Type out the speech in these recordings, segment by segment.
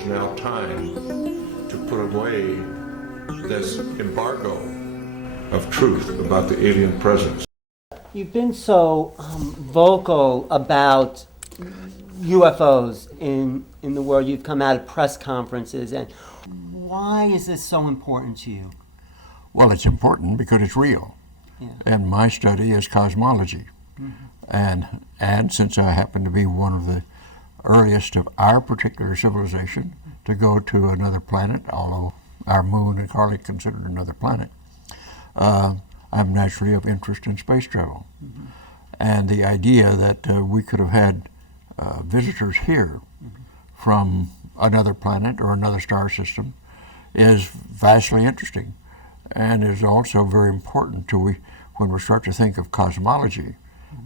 is now time to put away this embargo of truth about the alien presence. You've been so vocal about UFOs in the world. You've come out at press conferences. And why is this so important to you? Well, it's important because it's real. Yeah. And my study is cosmology. Mm-hmm. And since I happen to be one of the earliest of our particular civilization to go to another planet, although our moon is hardly considered another planet, I'm naturally of interest in space travel. Mm-hmm. And the idea that we could have had visitors here from another planet or another star system is vastly interesting, and is also very important to when we start to think of cosmology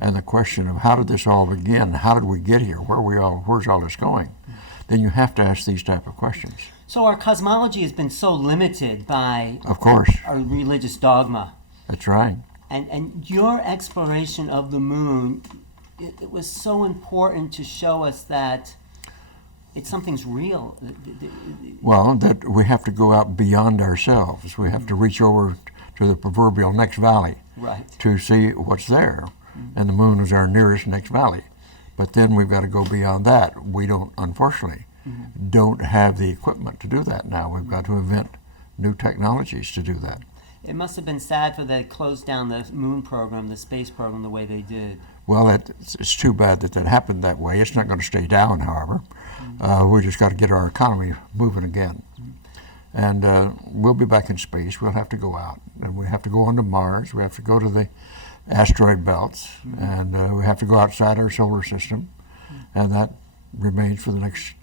and the question of how did this all begin, how did we get here, where's all this going, then you have to ask these type of questions. So our cosmology has been so limited by, of course, our religious dogma. That's right. And your exploration of the moon, it was so important to show us that something's real. Well, that we have to go out beyond ourselves. We have to reach over to the proverbial next valley, right, to see what's there. And the moon is our nearest next valley. But then we've got to go beyond that. We unfortunately, don't have the equipment to do that now. We've got to invent new technologies to do that. It must have been sad for they closed down the moon program, the space program, the way they did. Well, it's too bad that happened that way. It's not going to stay down, however. We just got to get our economy moving again. And we'll be back in space. We'll have to go out. And we have to go onto Mars. We have to go to the asteroid belts. And we have to go outside our solar system. And that remains for the next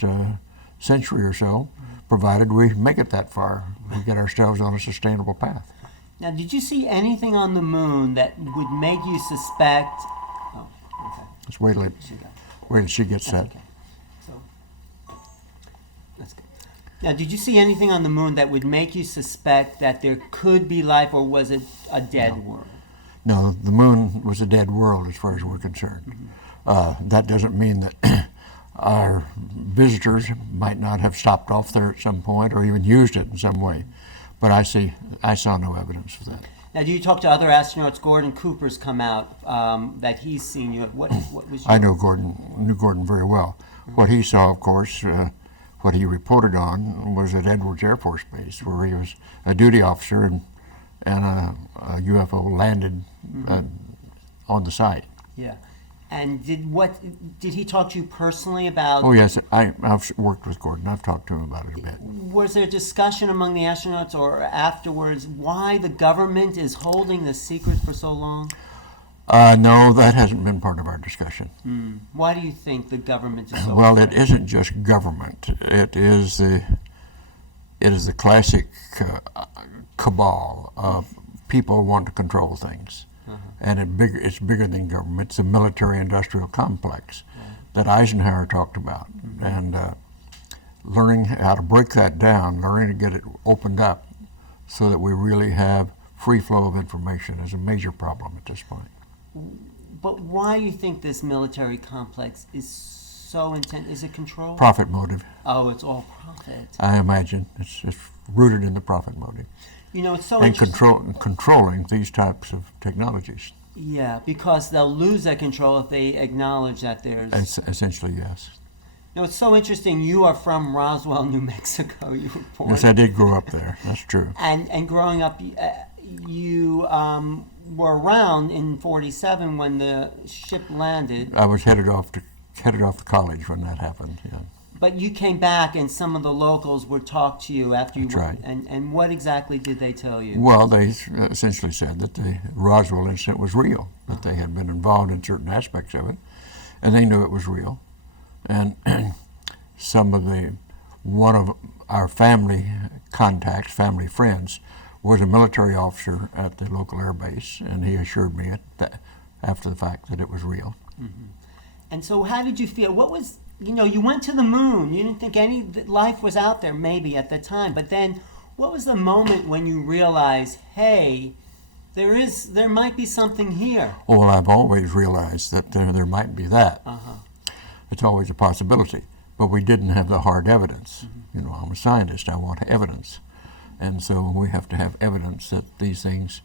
century or so, provided we make it that far. We get ourselves on a sustainable path. Now, did you see anything on the moon that would make you suspect? Oh, okay. Let's wait till she gets set. Okay. So, that's good. Now, did you see anything on the moon that would make you suspect that there could be life, or was it a dead world? No, the moon was a dead world as far as we're concerned. That doesn't mean that our visitors might not have stopped off there at some point or even used it in some way. But I saw no evidence of that. Now, do you talk to other astronauts? Gordon Cooper's come out that he's seen you. What was your... I knew Gordon very well. What he saw, of course, what he reported on was at Edwards Air Force Base, where he was a duty officer and a UFO landed on the site. Yeah. And did he talk to you personally about? Oh yes, I've worked with Gordon. I've talked to him about it a bit. Was there discussion among the astronauts or afterwards why the government is holding this secret for so long? No, that hasn't been part of our discussion. Why do you think the government is so? Well, it isn't just government. It is the classic cabal of people want to control things. And it's bigger than government. It's a military-industrial complex that Eisenhower talked about. And learning how to break that down, learning to get it opened up so that we really have free flow of information is a major problem at this point. But why do you think this military complex is so intense? Is it control? Profit motive. Oh, it's all profit. I imagine it's rooted in the profit motive. You know, it's so and interesting. controlling these types of technologies. Yeah, because they'll lose that control if they acknowledge that there's... Essentially, yes. No, it's so interesting. You are from Roswell, New Mexico. You were born. Yes, I did grow up there. That's true. And growing up, you were around in '47 when the ship landed. I was headed off to college when that happened. Yeah. But you came back, and some of the locals would talk to you after you. That's right. And what exactly did they tell you? Well, they essentially said that the Roswell incident was real, that they had been involved in certain aspects of it, and they knew it was real. And one of our family contacts, family friends, was a military officer at the local air base, and he assured me after the fact that it was real. And so how did you feel? What was, you went to the moon. You didn't think any life was out there maybe at the time, but then what was the moment when you realized, hey, there might be something here? Well, I've always realized that there might be that. Uh-huh. It's always a possibility. but we didn't have the hard evidence. You know, I'm a scientist, I want evidence. And so we have to have evidence that these things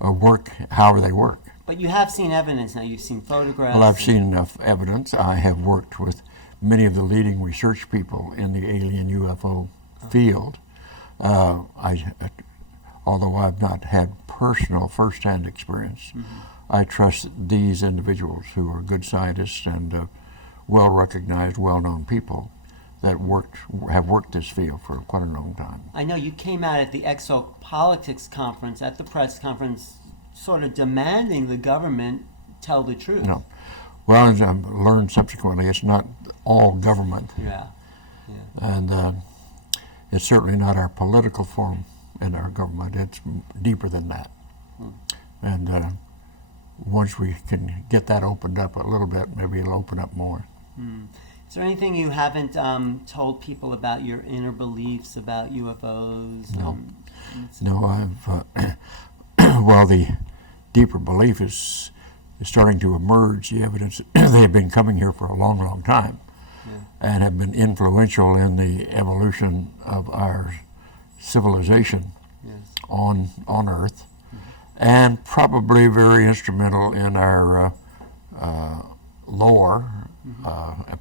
work however they work. But you have seen evidence now. You've seen photographs. Well, I've seen enough evidence. I have worked with many of the leading research people in the alien UFO field. Although I've not had personal first-hand experience, I trust these individuals who are good scientists and well-recognized, well-known people that have worked this field for quite a long time. I know you came out at the Exopolitics conference, at the press conference, sort of demanding the government tell the truth. No. Well, as I've learned subsequently, it's not all government. Yeah. And it's certainly not our political form in our government. It's deeper than that. And once we can get that opened up a little bit, maybe it'll open up more. Is there anything you haven't told people about your inner beliefs about UFOs? No. No, I've, well, the deeper belief is starting to emerge. The evidence, they have been coming here for a long, long time and have been influential in the evolution of our civilization on Earth, and probably very instrumental in our lore,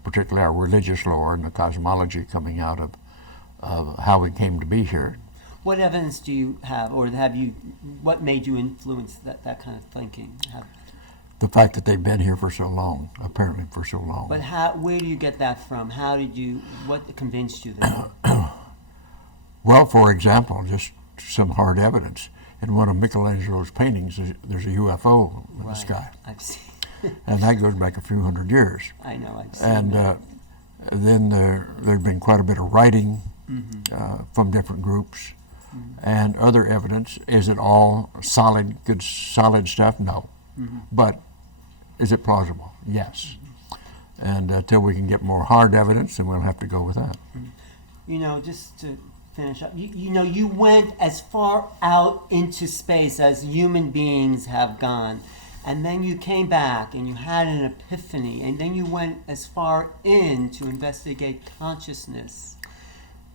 particularly our religious lore and the cosmology coming out of how we came to be here. What evidence do you have, or have you? What made you influence that kind of thinking? The fact that they've been here for so long, apparently for so long. But where do you get that from? How did you? What convinced you that? Well, for example, just some hard evidence. In one of Michelangelo's paintings, there's a UFO in the sky. I've seen. And that goes back a few hundred years. I know, I've seen And then there'd been quite a bit of writing from different groups and other evidence. Is it all solid, good, solid stuff? No. But is it plausible? Yes. And until we can get more hard evidence, then we'll have to go with that. You know, just to finish up, you know, you went as far out into space as human beings have gone. And then you came back and you had an epiphany, and then you went as far in to investigate consciousness.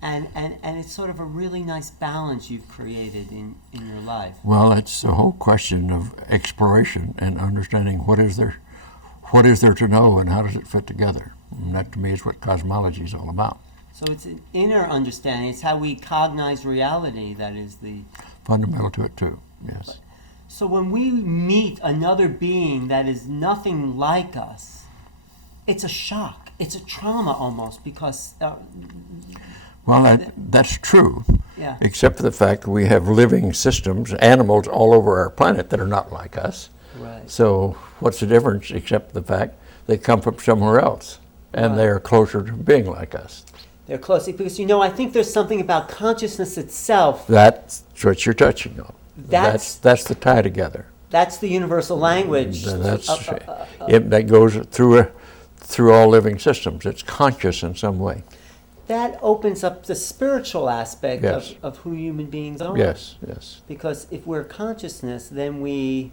And it's sort of a really nice balance you've created in your life. Well, it's the whole question of exploration and understanding what is there to know and how does it fit together. And that to me is what cosmology is all about. So it's an inner understanding. It's how we cognize reality that is the... Fundamental to it too, yes. So when we meet another being that is nothing like us, it's a shock. It's a trauma almost, because... Well, that's true, yeah. Except for the fact that we have living systems, animals all over our planet that are not like us. Right. So what's the difference except the fact they come from somewhere else and they are closer to being like us? They're close, because, you know, I think there's something about consciousness itself. That's what you're touching on. That's the tie together. That's the universal language. That goes through all living systems. It's conscious in some way. That opens up the spiritual aspect Yes. of who human beings are. Yes, yes. Because if we're consciousness, then we're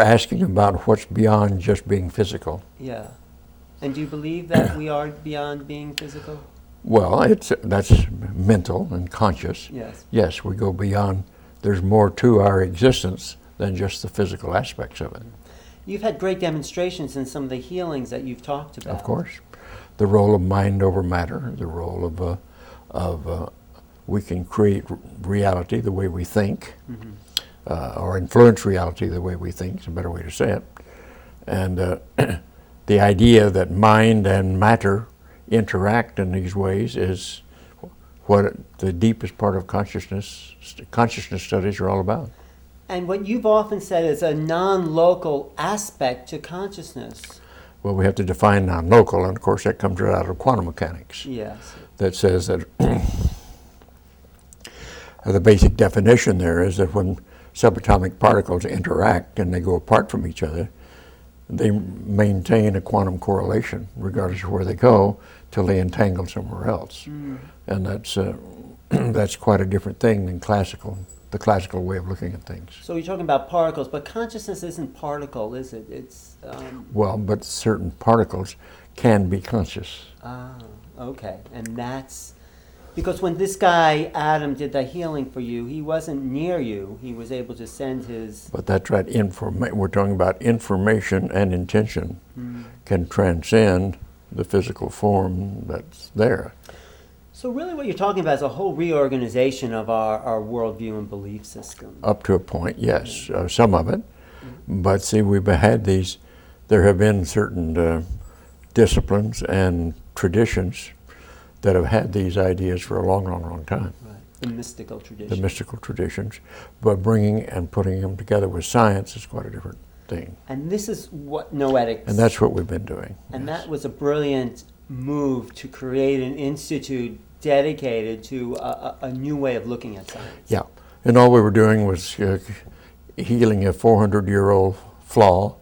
asking about what's beyond just being physical. Yeah. And do you believe that we are beyond being physical? Well, that's mental and conscious. Yes. Yes, we go beyond. There's more to our existence than just the physical aspects of it. You've had great demonstrations in some of the healings that you've talked about. Of course. The role of mind over matter, the role of we can create reality the way we think, or influence reality the way we think, is a better way to say it. And the idea that mind and matter interact in these ways is what the deepest part of consciousness studies are all about. And what you've often said is a non-local aspect to consciousness. Well, we have to define non-local, and of course that comes right out of quantum mechanics. Yes. That says that the basic definition there is that when subatomic particles interact and they go apart from each other, they maintain a quantum correlation regardless of where they go till they entangle somewhere else. And that's quite a different thing than the classical way of looking at things. So you're talking about particles, but consciousness isn't particle, is it? It's Well, but certain particles can be conscious. Ah, okay. And that's because when this guy, Adam, did the healing for you, he wasn't near you. He was able to send his... But that's right, we're talking about information and intention can transcend the physical form that's there. So really what you're talking about is a whole reorganization of our worldview and belief system. Up to a point, yes, some of it. But see, there have been certain disciplines and traditions that have had these ideas for a long, long, long time. Right. The mystical tradition. The mystical traditions. But bringing and putting them together with science is quite a different thing. And this is what Noetics... And that's what we've been doing. And yes. that was a brilliant move to create an institute dedicated to a new way of looking at science. Yeah. And all we were doing was healing a 400-year-old flaw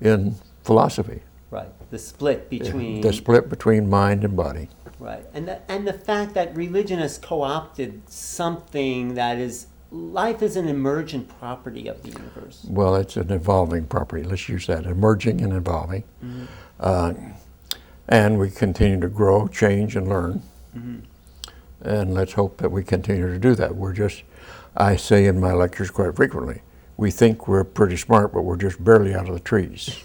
in philosophy. Right. The split between... The split between mind and body. Right. And the fact that religion has co-opted something that is... Life is an emergent property of the universe. Well, it's an evolving property. Let's use that. Emerging and evolving. Mm-hmm. And we continue to grow, change, and learn. Mm-hmm. And let's hope that we continue to do that. I say in my lectures quite frequently, we think we're pretty smart, but we're just barely out of the trees.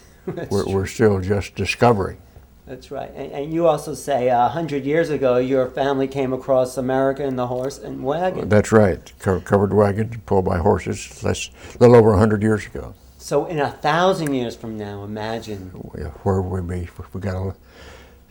We're still just discovering. That's right. And you also say 100 years ago, your family came across America in the horse and wagon. That's right. Covered wagons pulled by horses, a little over 100 years ago. So in 1,000 years from now, imagine. Where we be.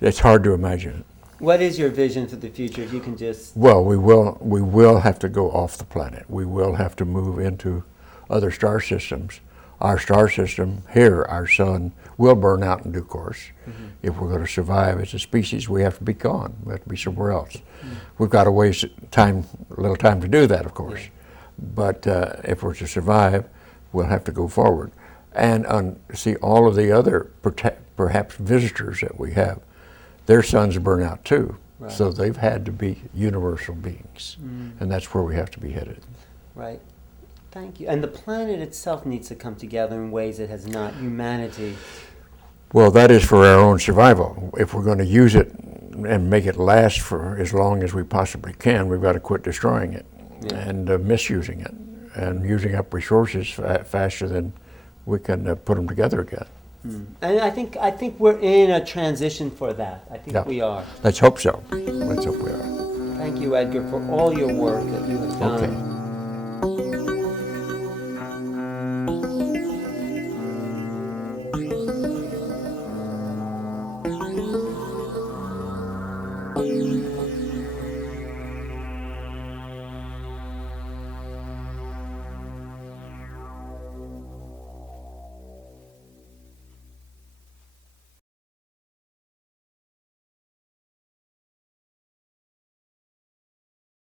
It's hard to imagine it. What is your vision for the future, if you can just... Well, we will have to go off the planet. We will have to move into other star systems. Our star system here, our sun, will burn out in due course. Mm-hmm. If we're going to survive as a species, we have to be gone. We have to be somewhere else. Mm-hmm. We've got a little time to do that, of course. Yeah. But if we're to survive, we'll have to go forward. And see all of the other perhaps visitors that we have, their suns burn out too. Right. So they've had to be universal beings. And that's where we have to be headed. Right. Thank you. And the planet itself needs to come together in ways it has not. Humanity. Well, that is for our own survival. If we're going to use it and make it last for as long as we possibly can, we've got to quit destroying it and misusing it and using up resources faster than we can put them together again. And I think we're in a transition for that. I think we are. Let's hope so. Let's hope we are. Thank you, Edgar, for all your work that you have done. Okay.